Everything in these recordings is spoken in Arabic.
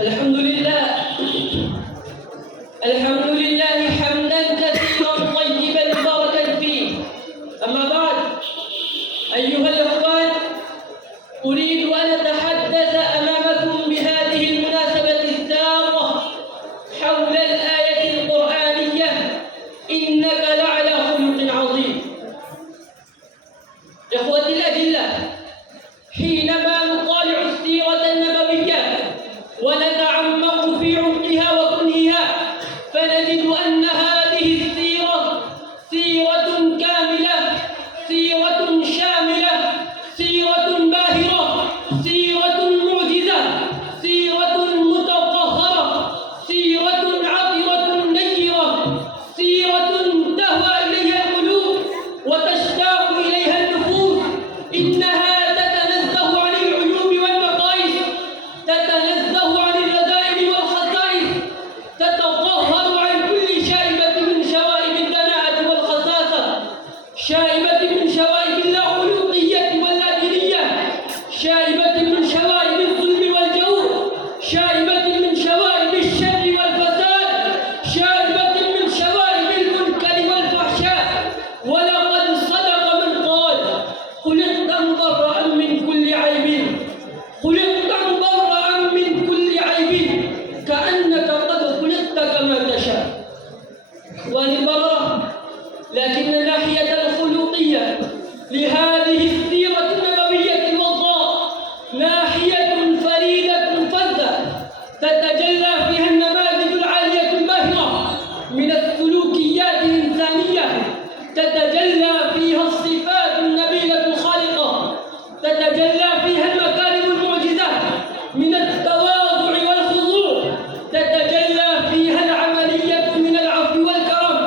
الحمد لله حمدا كثيرا طيبا مباركا فيه. أما بعد، أيها الإخوان، أريد أن أتحدث أمامكم بهذه المناسبة السارة حول الآية القرآنية إنك لعلى خلق عظيم. إخوتي الأجلاء، حينما نطالع السيرة النبوية ونتعمق في عمقها وكنهها، فنجد أن هذه السيرة سيرة كاملة، سيرة شاملة، سيرة باهرة، سيرة معجزة، سيرة متطهرة، سيرة عطرة نيرة، سيرة تهوى إليها القلوب وتشتاق إليها النفوس. إنها تتنزه عن العيوب والنقائص، تتنزه عن الرذائل والخصائص، تتطهر عن كل شائبة من شوائب الدناءة والخساسة، شائبة من شوائب اللاخلقية واللادينية، شائبة من شوائب الظلم والجور، شائبة من شوائب الشر والفساد، شائبة من شوائب المنكر والفحشاء. ولقد صدق من قال: خلقت مبرأ من كل عيب، خلقت مبرأ من كل عيب، كأنك قد خلقت كما تشاء. إخواني البراء، لكن الناحية الخلقية لهذه السيرة النبوية الوضاء ناحية فريدة فذة، تتجلى فيها النماذج العالية الباهرة من السلوكيات الإنسانية، تتجلى فيها الصفات النبيلة الخالقة، تتجلى فيها المكارم المعجزة من التواضع والخضوع، تتجلى فيها العملية من العفو والكرم،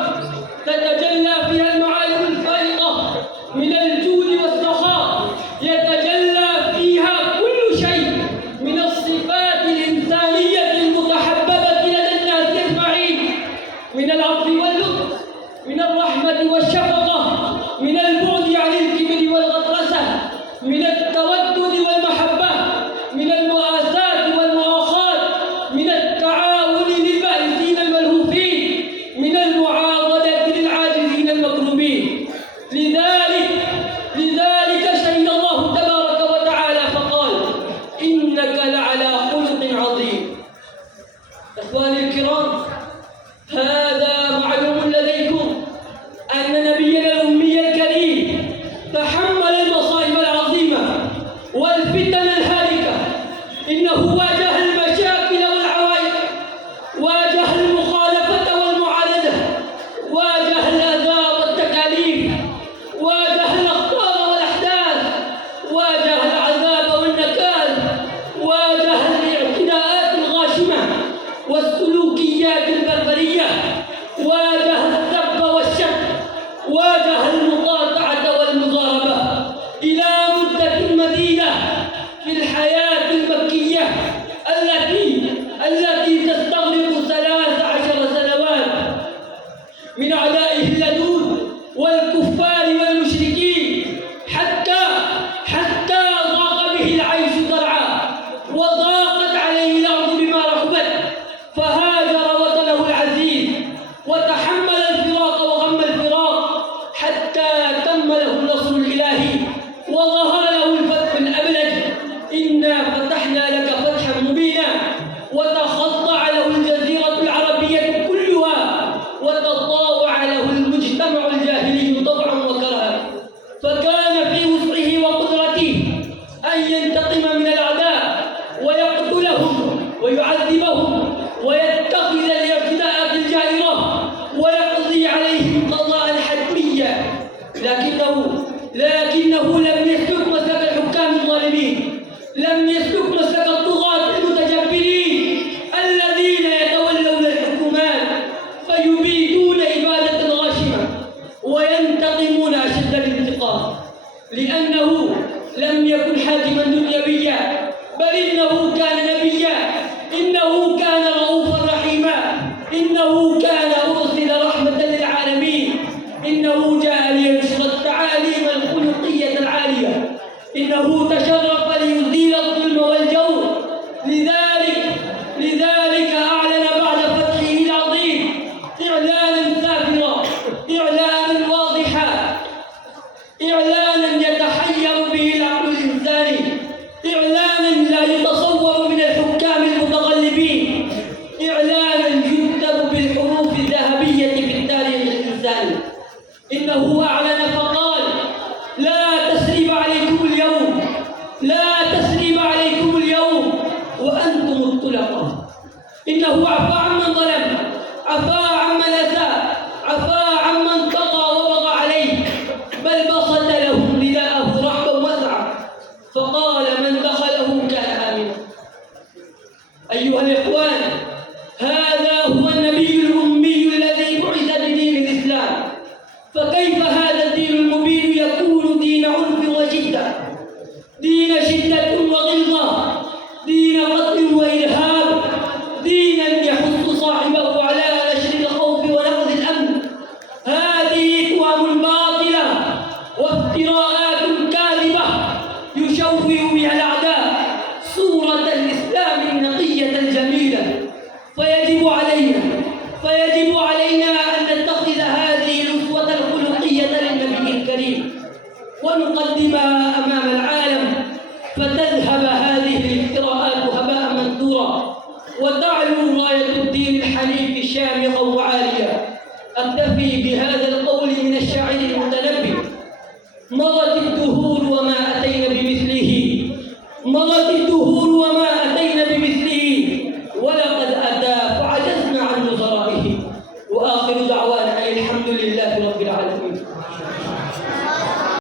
تتجلى فيها المعالم الفائقة من الجود والسخاء، يتجلى فيها كل شيء من الصفات الإنسانية المتحببة لدى الناس أجمعين، من العطف واللطف، من الرحمة والشفقة، من البعد عن الكبر والغطرسة، من التودد والمحبة، من المؤاساة والمؤاخاة، من التعاون للبائسين الملهوفين، من المعاضدة للعاجزين المكروبين. لذلك شهد الله تبارك وتعالى فقال: إنك لعلى خلق عظيم. إخواني الكرام، هذا معلوم لديكم أن نبينا الأمي الكريم تحمل المصائب العظيمة والفتن الهالكة. إنه واجه المشاكل والعوائق، واجه المخالفة والمعاندة، واجه الأذى والتكاليف، واجه الأخطار والأحداث، واجه العذاب والنكال، واجه الاعتداءات الغاشمة والسلوكيات البربرية، واجه السب والشك، واجه المقاطعة والمضاربة إلى مدة مديدة في الحياة المكية التي تستغرق 13 سنوات من أعدائه اللدود والكفار والمشركين، حتى ضاق به العيش ضرعا، وضاقت عليه الأرض بما رحبت، فهاجر وطنه العزيز وتحمل الفراق وغم الفراق حتى تم له النصر الإلهي وظهر له الفتح الأبلج. إنا فتحنا لك فتحا مبينا، وتخضع له الجزيرة العربية كلها، وتطاوع له المجتمع الجاهلي طوعا وكرها، فكان في وسعه وقدرته أن ينتقم من الأعداء ويقتلهم ويعذبهم ويتخذ الاعتداءات الجائرة ويقضي عليهم قضاء حتميا، لكنه لم يسلك مسلك الحكام الظالمين، لم يسلك مسلك الطغاة المتجبرين الذين يتولون الحكومات فيبيدون إبادة غاشمة وينتقمون أشد الانتقام، لأنه لم يكن حاكما دنيويا، بل إنه كان نبيا، إنه كان رؤوفا رحيما، إنه كان أرسل رحمة للعالمين، إنه جاء لينشر التعاليم الخلقية العالية، إنه تشرف عليكم اليوم، لا تثريب عليكم اليوم وأنتم الطلقاء. إنه عفا عمن ظلم، عفا عمن أساء، عفا عمن طغى وبغى عليه، بل بسط لهم رداءه رحبا وسعا فقال من دخله كان آمنا. أيها الإخوان، هذا هو النبي الأمي الذي بعث بدين الإسلام، فكيف هذا الدين المبين يكون دين عنف وشدة، دين شدة وغلظة، دين قتل وإرهاب، دينا يحث صاحبه على نشر الخوف ونقض الأمن؟ هذه توهم باطلة وافتراءات كاذبة يشوه بها الأعداء صورة الإسلام النقية الجميلة. فيجب علينا أن نتخذ هذه الأسوة الخلقية للنبي الكريم ونقدمها أمام العالم، فتذهب هذه الافتراءات هباء منثورا وتعلو راية الدين الحنيف شامخا وعاليا. أكتفي بهذا القول من الشاعر المتنبي: مضت الدهور